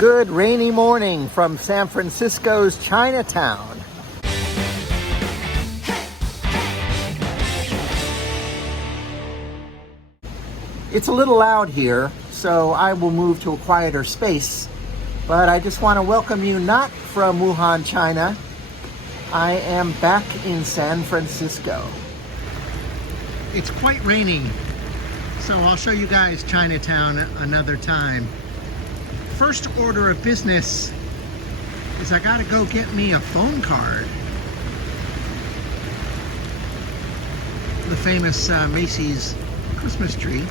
Good rainy morning from San Francisco's Chinatown. It's a little loud here, so I will move to a quieter space. But I just want to welcome you not from Wuhan, China. I am back in San Francisco. It's quite raining, so I'll show you guys Chinatown another time. First order of business is I gotta go get me a phone card. The famous Macy's Christmas tree.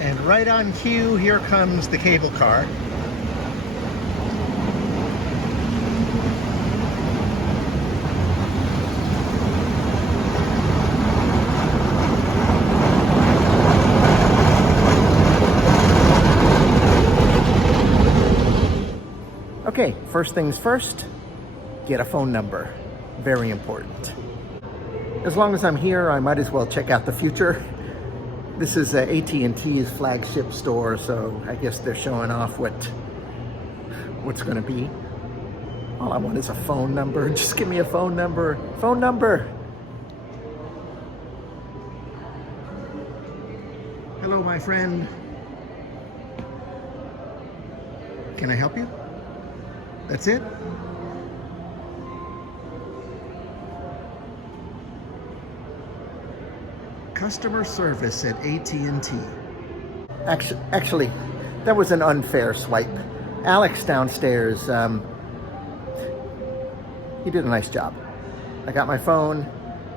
And right on cue, here comes the cable car. Okay, first things first, get a phone number. Very important. As long as I'm here, I might as well check out the future. This is AT&T's flagship store, so I guess they're showing off what's going to be. All I want is a phone number. Just give me a phone number. Phone number. Hello, my friend. Can I help you? That's it? Customer service at AT&T. Actually, that was an unfair swipe. Alex downstairs, he did a nice job. I got my phone,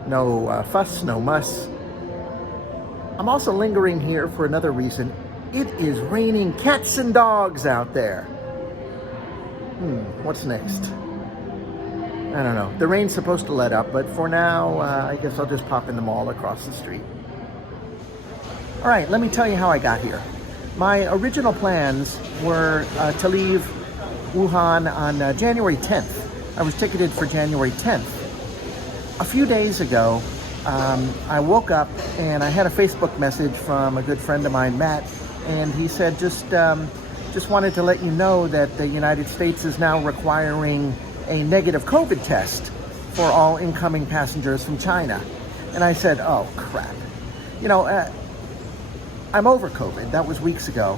no fuss, no muss. I'm also lingering here for another reason. It is raining cats and dogs out there. What's next? I don't know. The rain's supposed to let up, but for now, I guess I'll just pop in the mall across the street. All right, let me tell you how I got here. My original plans were to leave Wuhan on January 10th. I was ticketed for January 10th. A few days ago, I woke up and I had a Facebook message from a good friend of mine, Matt, and he said, just wanted to let you know that the United States is now requiring a negative COVID test for all incoming passengers from China. And I said, oh, crap. You know, I'm over COVID. That was weeks ago.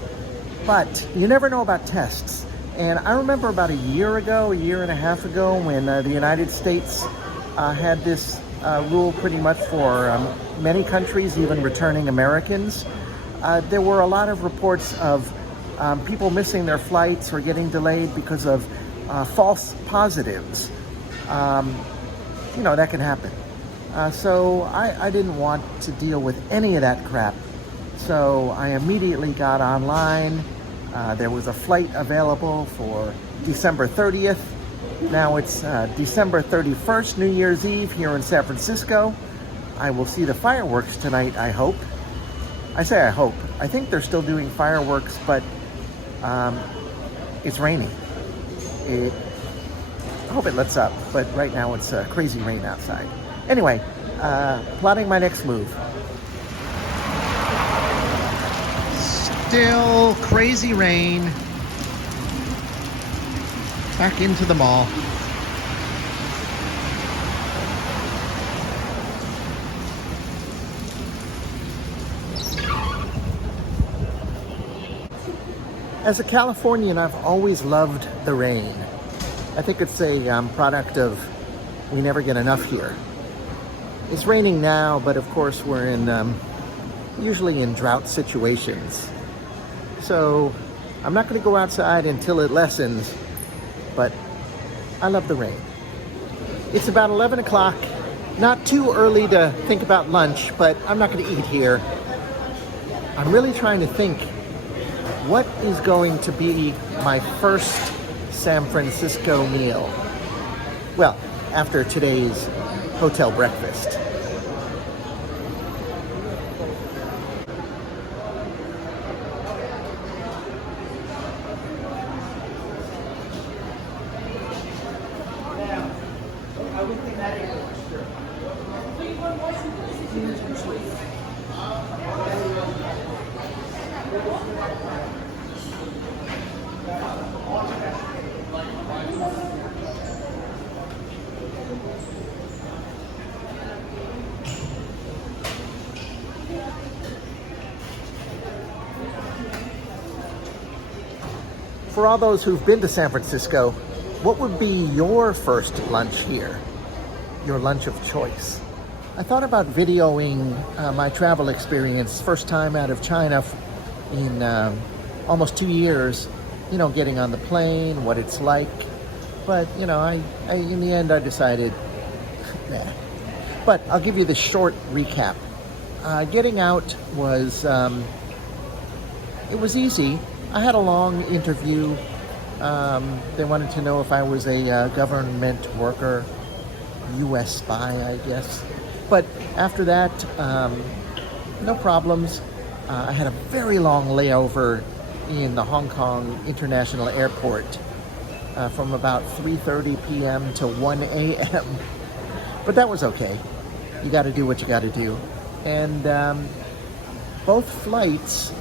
But you never know about tests. And I remember about a year and a half ago, when the United States had this rule pretty much for many countries, even returning Americans. There were a lot of reports of people missing their flights or getting delayed because of false positives. You know, that can happen. So I didn't want to deal with any of that crap. So I immediately got online. There was a flight available for December 30th. Now it's December 31st, New Year's Eve here in San Francisco. I will see the fireworks tonight, I hope. I say I hope. I think they're still doing fireworks, but it's raining. I hope it lets up, but right now it's crazy rain outside. Anyway, plotting my next move. Still crazy rain. Back into the mall. As a Californian, I've always loved the rain. I think it's a product of we never get enough here. It's raining now, but of course we're in usually in drought situations. So I'm not going to go outside until it lessens, but I love the rain. It's about 11 o'clock. Not too early to think about lunch, but I'm not going to eat here. I'm really trying to think what is going to be my first San Francisco meal. Well, after today's hotel breakfast. For all those who've been to San Francisco, what would be your first lunch here? Your lunch of choice? I thought about videoing my travel experience, first time out of China in almost 2 years, you know, getting on the plane, what it's like. But, you know, I in the end, I decided, nah. But I'll give you the short recap. Getting out was, it was easy. I had a long interview. They wanted to know if I was a government worker, U.S. spy, I guess. But after that, no problems. I had a very long layover in the Hong Kong International Airport from about 3:30 p.m. to 1 a.m. But that was okay. You got to do what you got to do. And both flights,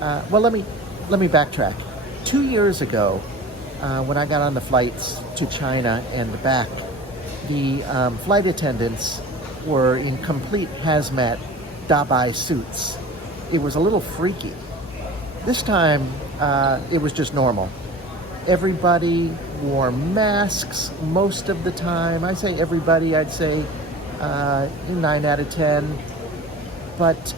well, let me backtrack. 2 years ago, when I got on the flights to China and back, the flight attendants were in complete hazmat dabai suits. It was a little freaky. This time, it was just normal. Everybody wore masks most of the time. I say everybody, I'd say 9 out of 10. But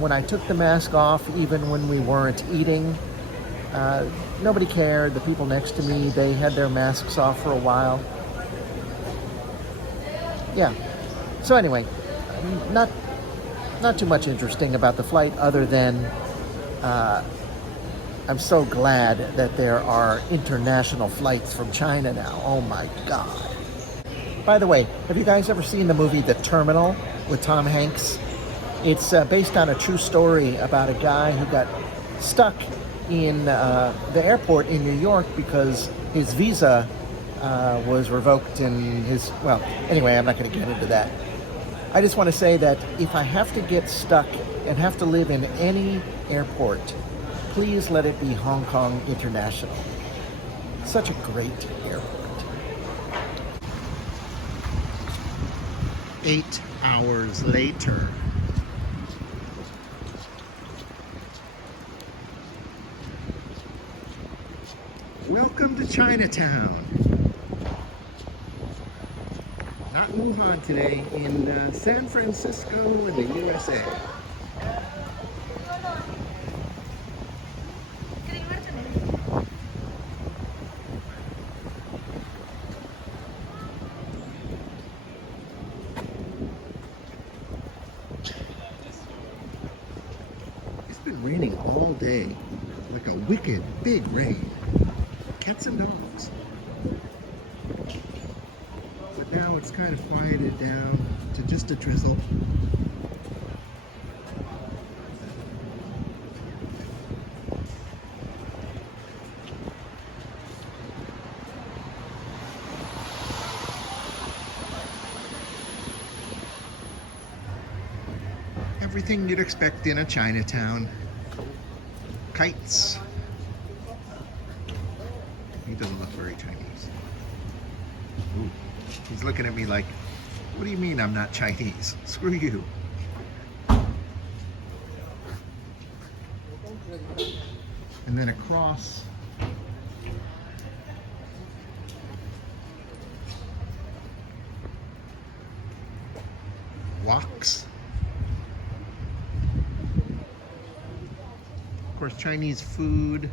when I took the mask off, even when we weren't eating, nobody cared. The people next to me, they had their masks off for a while. Yeah. So anyway, not too much interesting about the flight other than I'm so glad that there are international flights from China now. Oh my God. By the way, have you guys ever seen the movie The Terminal with Tom Hanks? It's based on a true story about a guy who got stuck in the airport in New York because his visa was revoked and well, anyway, I'm not going to get into that. I just want to say that if I have to get stuck and have to live in any airport, please let it be Hong Kong International. Such a great airport. 8 hours later. Welcome to Chinatown. Not Wuhan today, in San Francisco in the USA. It's been raining all day, like a wicked big rain. Cats and dogs. But now it's kind of quieted down to just a drizzle. Everything you'd expect in a Chinatown. Kites. He doesn't look very Chinese. Ooh. He's looking at me like, what do you mean I'm not Chinese? Screw you. And then across, woks. Of course, Chinese food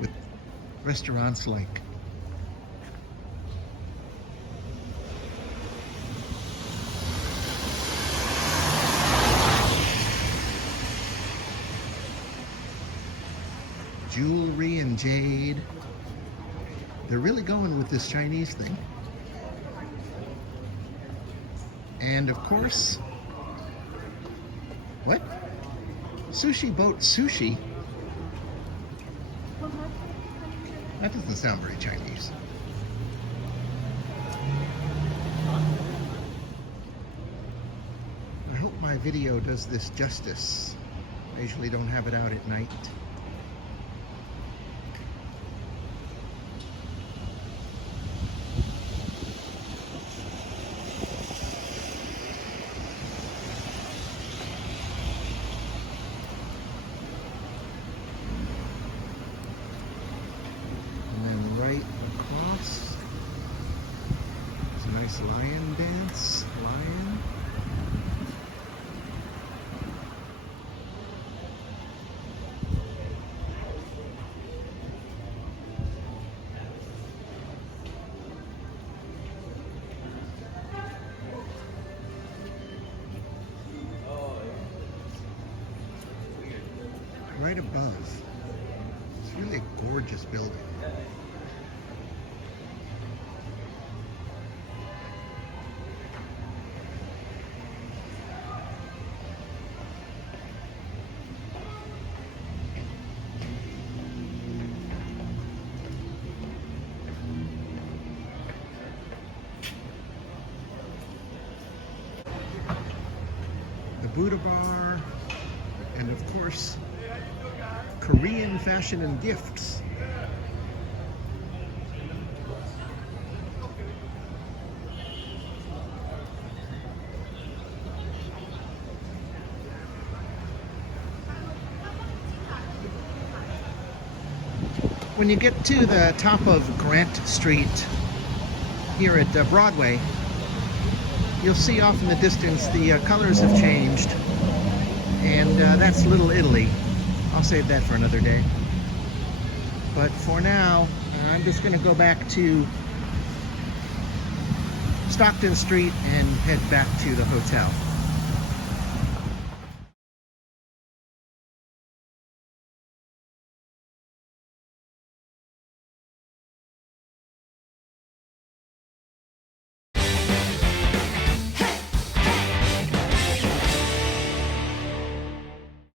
with restaurants like jewelry and jade. They're really going with this Chinese thing. And of course, what? Sushi boat sushi? That doesn't sound very Chinese. I hope my video does this justice. I usually don't have it out at night. Nice lion dance, lion. Right above. It's really a gorgeous building. Buddha bar, and of course, Korean fashion and gifts. When you get to the top of Grant Street here at Broadway, you'll see off in the distance the colors have changed, and that's Little Italy. I'll save that for another day. But for now, I'm just going to go back to Stockton Street and head back to the hotel.